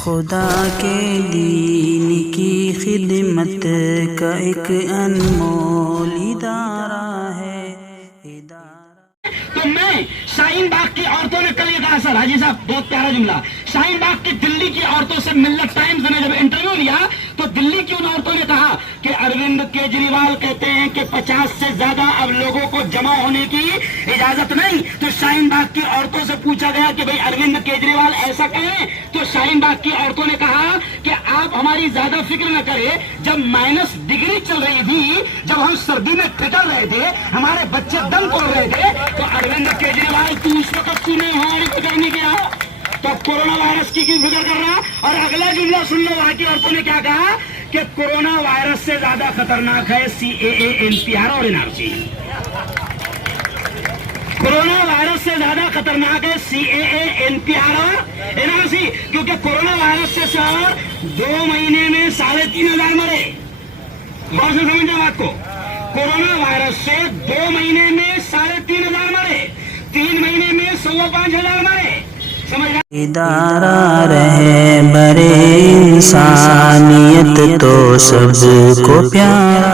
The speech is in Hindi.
खुदा के दीन की खिदमत का एक अनमोल इदारा है। तो मैं शाहीन बाग की औरतों ने कल ये कहा, सर हाजी साहब बहुत प्यारा जुमला, शाहीन बाग की दिल्ली की औरतों से मिल्लत टाइम्स ने जब इंटरव्यू लिया तो दिल्ली की उन औरतों ने कहा कि अरविंद केजरीवाल कहते हैं कि 50 से ज्यादा अब लोगों को जमा होने की इजाजत नहीं। तो शाहीन बाग की औरतों से पूछा गया कि भाई अरविंद केजरीवाल ऐसा कहें, तो शाहीन बाग की औरतों ने कहा कि आप हमारी ज्यादा फिक्र न करें, जब माइनस डिग्री चल रही थी, जब हम सर्दी में ठिठर रहे थे, हमारे बच्चे दम तोड़ रहे थे, तो अरविंद केजरीवाल तू उस वक्त तूने हमारी फिक्र नहीं किया, तो कोरोना वायरस की क्यों फिक्र कर रहा। और अगला जुमला सुन लो, वहां की औरतों ने क्या कहा कि कोरोना वायरस से ज्यादा खतरनाक है CAA NPR और NRC। कोरोना वायरस से ज्यादा खतरनाक है CAA NPR और NRC, क्योंकि कोरोना वायरस से सर 2 महीने में 3,500 मरे। गौर से समझना बात को, कोरोना वायरस से 2 महीने में 3,500 मरे, 3 महीने में 5,500 मरे। समझ इदारा रहे बरे इंसानियत तो सबको प्यारा।